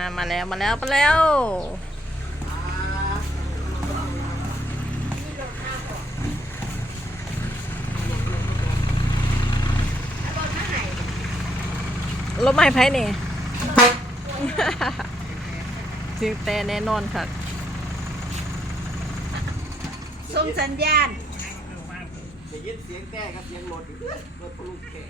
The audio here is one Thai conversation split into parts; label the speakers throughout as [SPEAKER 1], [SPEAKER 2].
[SPEAKER 1] มามาแล้วมาแล้วมาแล้วรถไม่ไพ่เนี่ยจริงแต่แน่นอนค่ะ
[SPEAKER 2] ส่งสัญญาณ
[SPEAKER 3] ได้ยินเสียงแก้กับเสียงรถรถพลุแก่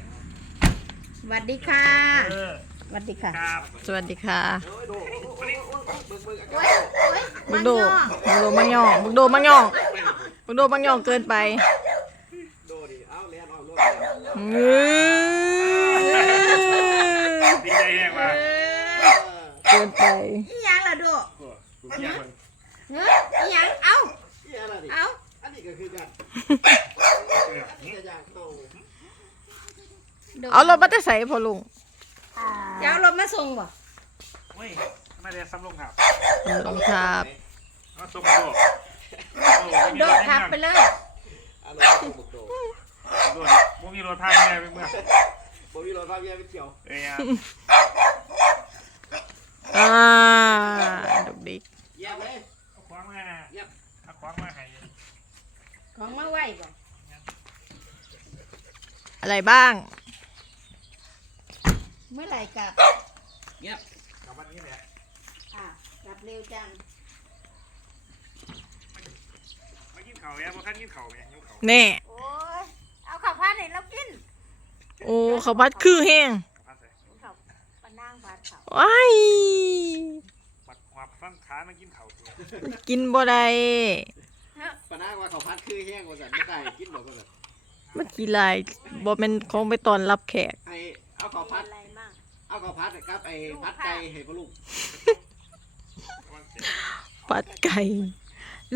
[SPEAKER 2] สวัสดีค่ะ
[SPEAKER 4] เออ
[SPEAKER 2] สวัสดีค่ะ
[SPEAKER 4] ครับ
[SPEAKER 1] สวัสดีค่ะ
[SPEAKER 3] โอ้ยโดโอ้ยโอ้ยโอ้ยเบิ่งเบิ่งอา
[SPEAKER 2] โอ้
[SPEAKER 3] กายศ
[SPEAKER 2] โอ้ย
[SPEAKER 1] บักโดบักโดมังยองบักโดมังยองบักโดมังยองเกินไป
[SPEAKER 3] โดดิเอาแลนออกรถ
[SPEAKER 1] เอ้ย
[SPEAKER 4] ดีใจแห้งมา
[SPEAKER 1] เกินไป
[SPEAKER 2] อีหยังล่ะโด
[SPEAKER 4] กูเพี้ยงมึง
[SPEAKER 2] เฮ้ยอีหยังเอ้า
[SPEAKER 3] เฮียอะไรดิ
[SPEAKER 2] เอ้า
[SPEAKER 3] อันนี้ก็คือกัน
[SPEAKER 4] เออ
[SPEAKER 3] อันนี้ก็อย่างโต
[SPEAKER 2] โด
[SPEAKER 1] เอารถมาแต่ใส่พอลุง
[SPEAKER 2] จะเอารถมาส่งบ่
[SPEAKER 4] เฮ้ยไม่ได้ซ้ำลงครับ
[SPEAKER 1] ลงครับ
[SPEAKER 4] เอาส่งโดด
[SPEAKER 2] โดดขับไปเลย
[SPEAKER 3] อันนี้ก็บุกโด
[SPEAKER 4] โดดมึงมีรถทางแง่ไปเมื่อ
[SPEAKER 3] บ่มีรถพาเมียไปเที่ยว
[SPEAKER 4] เอ้ย
[SPEAKER 1] อ่าดุกดิก
[SPEAKER 3] เยี่ยมเลย
[SPEAKER 4] เอาขวางมาเอาขวางมาให้
[SPEAKER 2] ของมาไว้บ่
[SPEAKER 1] อะไรบ้าง
[SPEAKER 2] เมื่อไหร่กลับ
[SPEAKER 3] เงียบ
[SPEAKER 4] กับวันนี้แหละ
[SPEAKER 2] อะกลับ เร็วจัง
[SPEAKER 4] มากินเข่าเนี่ยพวกท่านกินเข่าเนี่ยยิ้วเข่า
[SPEAKER 1] แน่
[SPEAKER 2] โอ้ยเอาข้าวผัดให้เรากิน
[SPEAKER 1] โอ้เขาวพัดคือแห้ง
[SPEAKER 4] พัดใส่
[SPEAKER 2] ข้าวปลานั่งผัดข้าว
[SPEAKER 1] ว้าย
[SPEAKER 4] ปัดหับตั้งขามากินเข่าตัว
[SPEAKER 1] กินบ่ได้
[SPEAKER 3] ปะนางว่าเขาพัดคือแห้งกว่าสันไม่ได้กินบอกว่าสัน
[SPEAKER 1] มันกี่ลายบ่แม่นของไปตอนรับแขก
[SPEAKER 3] ไอเอาเขาพัด
[SPEAKER 2] อะไรมั่ง
[SPEAKER 3] เอาเขาพัดครับไอ้พัดไก่ให้พ่อลูก
[SPEAKER 4] วันเสร็จ
[SPEAKER 1] ปัดไก่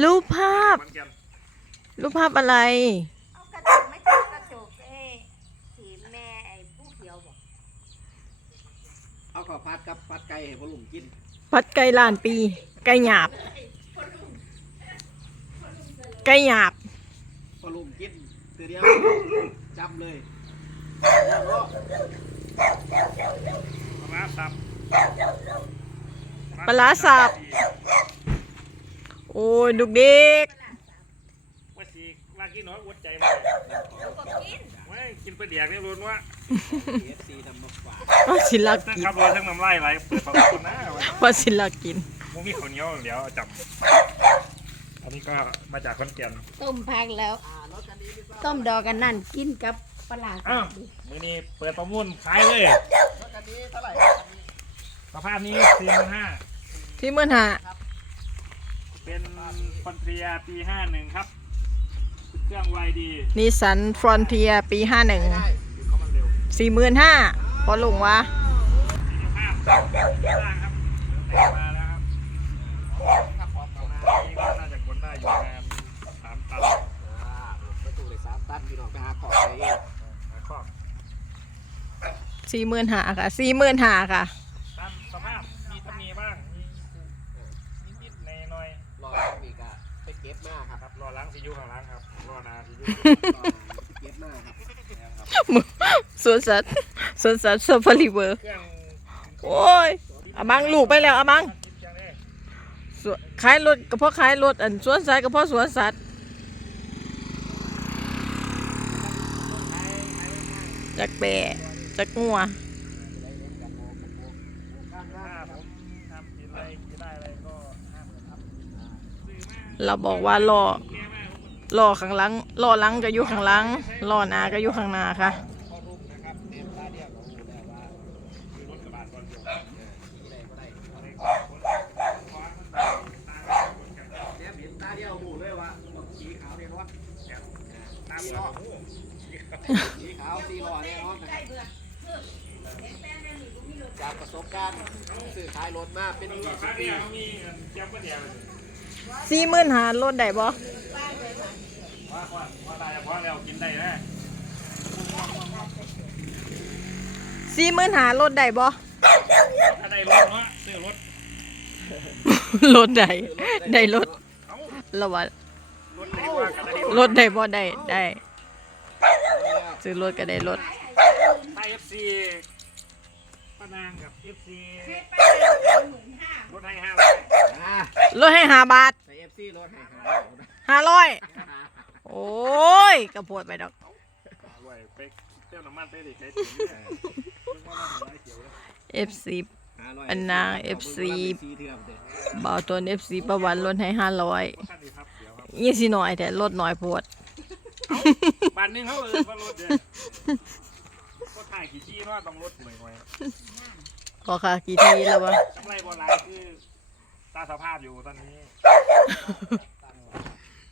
[SPEAKER 1] รูปภาพ
[SPEAKER 4] วันเกียน
[SPEAKER 1] รูปภาพอะไร
[SPEAKER 2] เอากระจกไม่ใช่กระจกเอ้สีแม่ไอ้ผู้เขียวบอก
[SPEAKER 3] เอาเขาพัดกับพัดไก่ให้พ่อลูกกิน
[SPEAKER 1] ปัดไก่ล้านปี ไก่หยาบ ไก่หยาบ
[SPEAKER 3] พ่อลูกกินเตือเดียวจำเลยแล้วก็
[SPEAKER 4] ปลาสับ
[SPEAKER 1] ปลาร้าสับ โอ้ยดุกดิก
[SPEAKER 4] ว่าสีลากินน้อยอดใจมาไม่กินไปเดียกเนี่ยรุนว่า
[SPEAKER 3] เอฟซีทำมาฝาก
[SPEAKER 1] ว่าสิลัก
[SPEAKER 4] ทั้ง
[SPEAKER 1] กิน
[SPEAKER 4] ขับรถทั้งน้ำลายไหลเปิดปากคุณนะ
[SPEAKER 1] ว่าสิลักกิน
[SPEAKER 4] มึงมีข้าวเหนียวเดี๋ยวจับอันนี้ก็มาจากขอนแก่น
[SPEAKER 2] ต้มพักแล้ว
[SPEAKER 3] อ่ารถคันนี้ไม่ทราบ
[SPEAKER 2] ต้มดอกกันนั่นกินกับปลาร้า
[SPEAKER 4] อ้าวมือนี้เปิดประมูลขายเลย
[SPEAKER 3] รถคันนี้เท่าไหร่
[SPEAKER 4] สภาพนี้สี่หมื่นห้า
[SPEAKER 1] ที่เมื่อหา
[SPEAKER 4] เป็นคอนเทียปีห้าหนึ่งครับ เครื่องไวดี
[SPEAKER 1] นิสันฟรอนเทียปีห้าหนึ่ง
[SPEAKER 3] ได้
[SPEAKER 4] เขามันเร็ว
[SPEAKER 1] สี่หมื่นห้าพอลุงวะ
[SPEAKER 4] สี่สิบห้าล่างครับแต่มาแล้วครับ
[SPEAKER 3] ครับพร้อม
[SPEAKER 4] ประมาณนี้ก็น่าจะขนได้อยู่ประมาณสามตัน
[SPEAKER 3] อ่าประตูเลยสามตันพี่น้องไปหาของไปเอง
[SPEAKER 4] หาข้อ
[SPEAKER 1] สี่หมื่นหาค่ะสี่หมื่นหาค่ะ
[SPEAKER 4] ตามสภาพมีตำหนิบ้าง มีนิดๆในหน่อย
[SPEAKER 3] รอแล้วมีกะไปเก็บมาครับ
[SPEAKER 4] ๆครับรอล้างซียูข้างหล้างครับรอนาซียู
[SPEAKER 3] รอไปเก็บมาครับ
[SPEAKER 1] สวนสัตว์สวนสัตว์ซาฟารีเวอร์
[SPEAKER 4] เครื่อง
[SPEAKER 1] โอ้ยอาบังลูกไปแล้วอาบัง
[SPEAKER 4] กินจังเลย
[SPEAKER 1] สวนขายรถก็เพราะขายรถอันสวนสัตว์ก็เพราะสวนสัตว์จากแปะจากงัว
[SPEAKER 4] ถ้าผมทำกินอะไรกินได้อะไรก็
[SPEAKER 1] เราบอกว่าล้อ
[SPEAKER 4] แก้มากผม
[SPEAKER 1] ล้อข้างหลังล้อหลังก็อยู่ข้างหลังล้อหน้าก็อยู่ข้างหน้าค่ะ
[SPEAKER 3] พอรุ่งร
[SPEAKER 4] อนเดี๋ยว
[SPEAKER 3] เออที่ใดก็
[SPEAKER 4] อยู่
[SPEAKER 3] ขาวเนี่ยว่าค่ะจากประสบการณ์ซื้อขายรถมาเป็น
[SPEAKER 4] ตำรวจ
[SPEAKER 3] 20
[SPEAKER 4] ครั้ง
[SPEAKER 3] ปี
[SPEAKER 1] สี่หมื่นหารถได้บ่
[SPEAKER 4] ว่าว่าว่าตายเพราะแล้วกินได้นะ
[SPEAKER 1] สี่หมื่นหารถได้บ่
[SPEAKER 4] ถ้าได้รถเนาะซื้อรถ
[SPEAKER 1] รถได้ได้รถ
[SPEAKER 4] เอ้า
[SPEAKER 1] ระวัง
[SPEAKER 4] รถไหนว่ากันได้
[SPEAKER 1] รถได้บ่ได้ได้ซื้อรถก็ได้รถ
[SPEAKER 4] ไทยเอฟซี ป้านางกับเอฟซีรถให้ห้าร้อย
[SPEAKER 3] อ่า
[SPEAKER 1] ลดให้ห้าบาท
[SPEAKER 3] ใส่เอฟซีรถให้ครับ
[SPEAKER 1] ห้าร้อยโอ้ยกระโปดไปดอก
[SPEAKER 4] รวยไปเที่ยวน้ำมันไปดิใช้ถุงเนี่ยเพิ่งว่าเราได้เขียวแล้ว
[SPEAKER 1] FC
[SPEAKER 3] ห้าร้ย
[SPEAKER 1] อันนา FC
[SPEAKER 3] เทื่อมเด้อ
[SPEAKER 1] บ่าวตัว FC ประวันลดให้ห้าร้อย
[SPEAKER 4] ขั้นดีครับเดี๋ยวครับ
[SPEAKER 1] ยี่สิหน่อยแต่ลดหน่อยโพด
[SPEAKER 4] บานหนึงเขาเออว่ารถเดียวก็ถ่ายกี่ที่ว่าต้องรถหน่อย
[SPEAKER 1] ก็ค่ะกี่ทีแล้ววะ
[SPEAKER 4] ๆไรโบราณคือตาสภาพอยู่ตอนนี้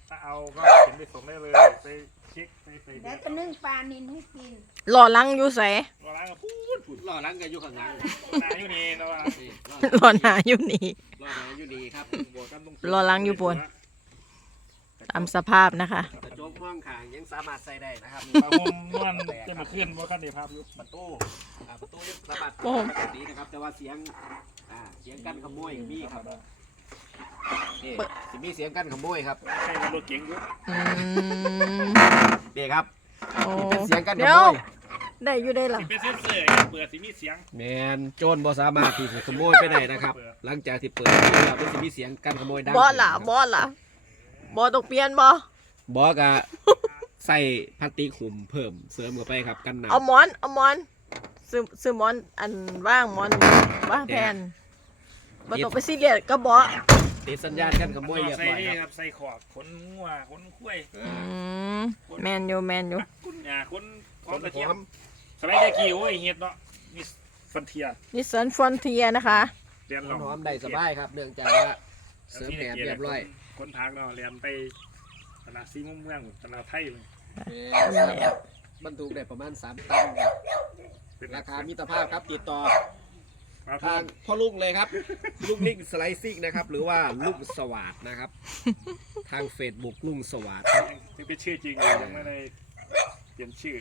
[SPEAKER 4] ถ้าเอาก็เข็นไปส่งได้เลยไปเช็คไปใส่
[SPEAKER 2] เดี๋ยวจะนึ่งปลานินให้กิน
[SPEAKER 1] หล่อลังอยู่ใส
[SPEAKER 4] โบราณก็พูดพูด
[SPEAKER 3] รอหลังกันอยู่ข้างหลัง
[SPEAKER 4] นาอยู่นี่เนาะ
[SPEAKER 3] นี่รอ
[SPEAKER 1] หล่อหนาอยู่นี่
[SPEAKER 3] รอหลังอยู่ดีครับ
[SPEAKER 4] บวกกันตรง
[SPEAKER 1] รอหลังอยู่บน ตามสภาพนะคะ
[SPEAKER 3] ยังสามารถใส่ได้นะครับ
[SPEAKER 4] ปลาหมนวลจะมาขึ้นว่าขั้นดีภาพอยู่ประตู
[SPEAKER 3] อ่าประตูยังสามารถ
[SPEAKER 1] โอ้
[SPEAKER 3] เปิดได้ปกตินะครับ แต่ว่าเสียงอ่าเสียงกันขโมยมีครับนี่สิมีเสียงกันขโมยครับ
[SPEAKER 4] ใช่รถเก๋งอยู่
[SPEAKER 1] อืม
[SPEAKER 3] เด็กครับ
[SPEAKER 1] โอ้
[SPEAKER 3] นี่เป็นเสียงกันข
[SPEAKER 1] เดี๋ย
[SPEAKER 3] โม
[SPEAKER 1] วยได้อยู่ได้ล่ะ
[SPEAKER 4] สิเป็นเส้นเสือเปิดสิมีเสียง
[SPEAKER 3] แมนโจรบ่สามารถที่จะขโมยไปได้นะครับ หลังจากที่เปิดประตูแล้วมันจะมีเสียงกันขโมยดัง
[SPEAKER 1] บอสล่ะบอสล่ะบอสต้องเปลี่ยนบอ
[SPEAKER 3] บอกอะ ใส่พลาสติกหุ่มเพิ่มเสริมเข้าไปครับกันหนาว
[SPEAKER 1] เอาหมอนเอาหมอนซื้อซื้อหมอนอันว่างหมอนว่างแทนบ่ต้องไปซีเรียสก็บอส
[SPEAKER 3] ติดสัญญาณกันขโมยเรียบ
[SPEAKER 4] ใส่
[SPEAKER 3] ร้อย
[SPEAKER 4] นี่
[SPEAKER 3] ค
[SPEAKER 4] ครับรับใส่ขอบขนงัวขนคุ้ย
[SPEAKER 1] อืมแมนอยู่แมนอยู่
[SPEAKER 4] ขนหญ้าขนข
[SPEAKER 3] ค
[SPEAKER 4] อน
[SPEAKER 3] น
[SPEAKER 4] ตะ
[SPEAKER 3] พ
[SPEAKER 4] เคีย
[SPEAKER 3] ร้อ
[SPEAKER 4] น
[SPEAKER 3] ม
[SPEAKER 4] สมัยได้กี่โอ้ยเฮ็ดเนาะนี่ฟันเทีย
[SPEAKER 1] นิสสันฟอนเทียนะคะ
[SPEAKER 4] เรียน
[SPEAKER 3] ค
[SPEAKER 4] เรา
[SPEAKER 3] นพร้อมได้สบายครับเนื่องจากว่าเสริมแหนบเรียบร้อย
[SPEAKER 4] คนทางเนาะเรียนไป ตลาดซีมุมเมืองตลาดไทยเลย
[SPEAKER 3] บรรทุกได้ประมาณ3ตันครับ
[SPEAKER 4] เป็น
[SPEAKER 3] ราคามิตรภาพครับติดต่อ
[SPEAKER 4] มา
[SPEAKER 3] ทางพ่อลุงเลยครับ ลุงนิ่งสไลซิ่งนะครับ หรือว่าลุงสวัสดนะครับ ทาง Facebook ลุงสวัสดครับ
[SPEAKER 4] ยังเป็นชื่อจริงอยู่ยังไม่ได้เปลี่ยนชื่อ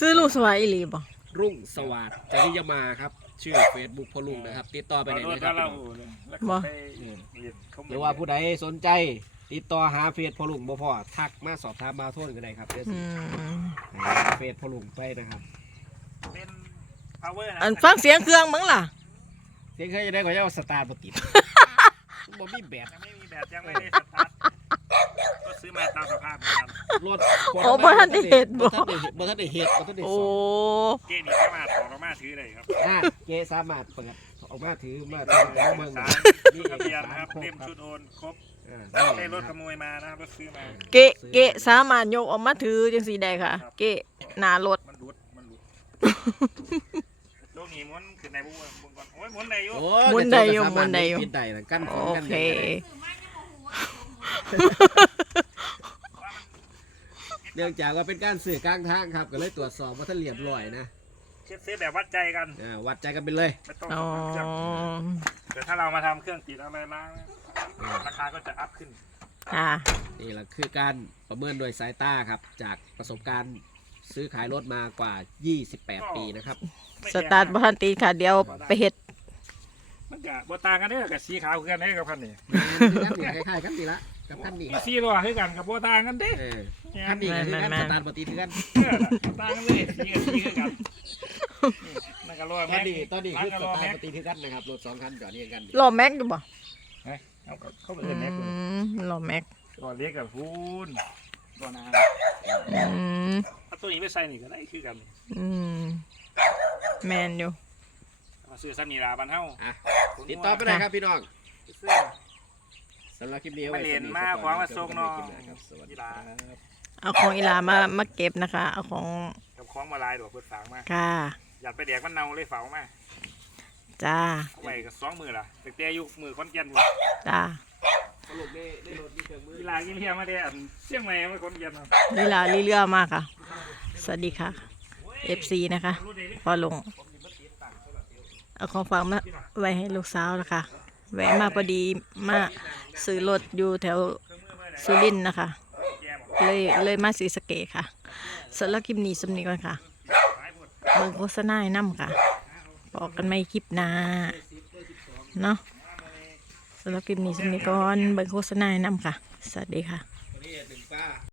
[SPEAKER 1] ซื้อลูกสวายอีหลีบ่
[SPEAKER 3] รุ่งสวัสดจริยมาครับชื่อ Facebook พ่อลุงนะครับ ติดต่อไปได้เลยครับ
[SPEAKER 4] เราแล้วก็ไปเรียนเขา
[SPEAKER 3] หรือว่าผู้ใดสนใจ ติดต่อหาเฟซพ่อลุงบ่พอทักมาสอบถามมาโทษกันได้ครับเดี๋ยว
[SPEAKER 1] อื
[SPEAKER 3] สิ
[SPEAKER 1] ม
[SPEAKER 3] ให้เฟซพ่อลุงไปนะครับ
[SPEAKER 4] เป็น power
[SPEAKER 1] อันฟังเสียงเครื่องมั้งล่ะ
[SPEAKER 3] เสียงเคยจะได้ก็จะเอาสตาร์ทบ่ติด บ่มีแบต
[SPEAKER 4] ยังไม่มีแบบยังไม่ได้สตาร์ทก็ซื้อมาตามสภาพเหมือนกัน
[SPEAKER 3] รถ
[SPEAKER 1] โอ้บ่ทันได้เฮ็ดบ่
[SPEAKER 3] บ่ทันได้เฮ็ดบ่ทันได้เฮ็ดบ่ทันได้
[SPEAKER 1] โอ้
[SPEAKER 3] สอน
[SPEAKER 4] เกนี่สามารถถอดออกมาถือได้ครับ
[SPEAKER 3] อะเกสามารถเปิด ออกมาถือมาถือมาเบิ่ง
[SPEAKER 4] สา
[SPEAKER 3] นะ
[SPEAKER 4] รมีทะเบียนนะครับเต็มชุดโอนครบ
[SPEAKER 3] อ่า
[SPEAKER 4] ไม่ใช่รถขโมยมานะครับรถซื้อมา
[SPEAKER 1] เกะเกะสามารถยกออกมาถือจังสีได้ค่ะ เกะหน้ารถ
[SPEAKER 4] มันรุด มันรุด โลกนี้ม้วนขึ้นในบุ้งบุ้งก่อน โอ้ยม้วนในอยู่
[SPEAKER 3] โอ้
[SPEAKER 1] มุนได้อยู่
[SPEAKER 3] กระจกก็สาารถ
[SPEAKER 1] มุนได้อยู่
[SPEAKER 3] ปิดได้นะกั้น
[SPEAKER 1] โอ
[SPEAKER 3] กัน
[SPEAKER 1] เค
[SPEAKER 3] เนื่องจากว่าเป็นการสื่อกลางทางครับ ก็เลยตรวจสอบว่าท่านเรียบร้อยนะ
[SPEAKER 4] เช็ด ซื้อแบบวัดใจกัน
[SPEAKER 3] อ่าวัดใจกันไปเลย
[SPEAKER 4] ไม่ต้อง
[SPEAKER 1] อ๋อ
[SPEAKER 4] เครื่องแต่ถ้าเรามาทำเครื่องติดอะไรมาราคาก็จะอัพขึ้น
[SPEAKER 1] ค่ะ
[SPEAKER 3] นี่แหละคือการประเมินโดยสายตาครับ จากประสบการณ์ซื้อขายรถมากว่า 28 ปีนะครับ
[SPEAKER 1] สตาร์ทบ่ทันตีค่ะ เดี๋ยวไปเฮ็ด
[SPEAKER 4] มันก็บ่ต่างกันเด้อกับสีขาวคือกันเด้อกับคันนี้
[SPEAKER 3] กันนี่คล้ายๆกันนี่ละกับกันนี่
[SPEAKER 4] มีสีล้อคือกันกับบ่ต่างกันเด้
[SPEAKER 3] เออ กันนี่ก็คือกัน
[SPEAKER 1] แม่นๆ
[SPEAKER 3] สตาร์ทปกติคือกัน
[SPEAKER 4] เออบ่ต่างกันเลยสีกับสีคือกันนี่นั่นก็ล้อ
[SPEAKER 3] ตอ
[SPEAKER 4] แม็
[SPEAKER 3] น
[SPEAKER 4] ก
[SPEAKER 3] นี้ตอนนี้คือ
[SPEAKER 4] ก็
[SPEAKER 3] ส
[SPEAKER 4] ล้อ
[SPEAKER 3] ตา
[SPEAKER 4] แม็
[SPEAKER 3] ร์ท
[SPEAKER 4] ก
[SPEAKER 3] ปกติคือกันนะครับรถสองคันจอดเรียงกัน
[SPEAKER 1] รอแม็กอยู่บ่
[SPEAKER 4] เอาเข้าไป
[SPEAKER 1] อื
[SPEAKER 4] เอิ้นแม็กเลย
[SPEAKER 1] มรอแม็ก
[SPEAKER 4] ล้อเล็กกับฟูนล้อหนา
[SPEAKER 1] อืม
[SPEAKER 4] เอาตัวนี้ไปใส่นี่ก็ได้คือกัน
[SPEAKER 1] อืมแมนอยู่
[SPEAKER 4] มาซื้อซ้ำนี่ล่ะบ้านเฮา
[SPEAKER 3] อะติดต่อไปเลยครับพี่น้อง
[SPEAKER 4] ซื้อ
[SPEAKER 3] สำหรับคลิปนี้
[SPEAKER 4] มาเรียนมาขวางมาส่งน้อง
[SPEAKER 3] ครับสวัสดี
[SPEAKER 4] กี
[SPEAKER 3] ค
[SPEAKER 4] ฬา
[SPEAKER 3] รับ
[SPEAKER 1] เอาของอีหลามามาเก็บนะคะ เอาของ
[SPEAKER 4] กับของมาลายดอกเพิ่นฝากมา
[SPEAKER 1] ค่ะ
[SPEAKER 4] อยากไปแดกมันเน่าเลยฝากมา
[SPEAKER 1] จ้า
[SPEAKER 4] เอาไว้ก็สองมือล่ะตั้งแต่อยู่มือคนแก่นพุ่น
[SPEAKER 1] จ้า
[SPEAKER 3] สรุปได้ได้รถมีเครื่องมือ
[SPEAKER 4] กีฬากินเที่ยวมาได้อันเชียงใหม่มาคนแก่นเนาะ
[SPEAKER 1] ลีลาลีเลือมากค่ะ สวัสดีค่ะ FC นะคะ พอลง เอาของฝากมาไว้ให้ลูกสาวนะคะแวะมาพอดีมาซื้อรถอยู่แถวสุรินทร์นะคะ เลยเลยมาสีสเกตค่ะสำหรับคลิปนี้สำนีก่อนค่ะเบิ่งโฆษณาให้น้ำค่ะบอกกันไม่คลิปหน้าเนาะสำหรับคลิปนี้สำนีก่อนเบิ่งโฆษณาให้น้ำค่ะ สวัสดีค่ะ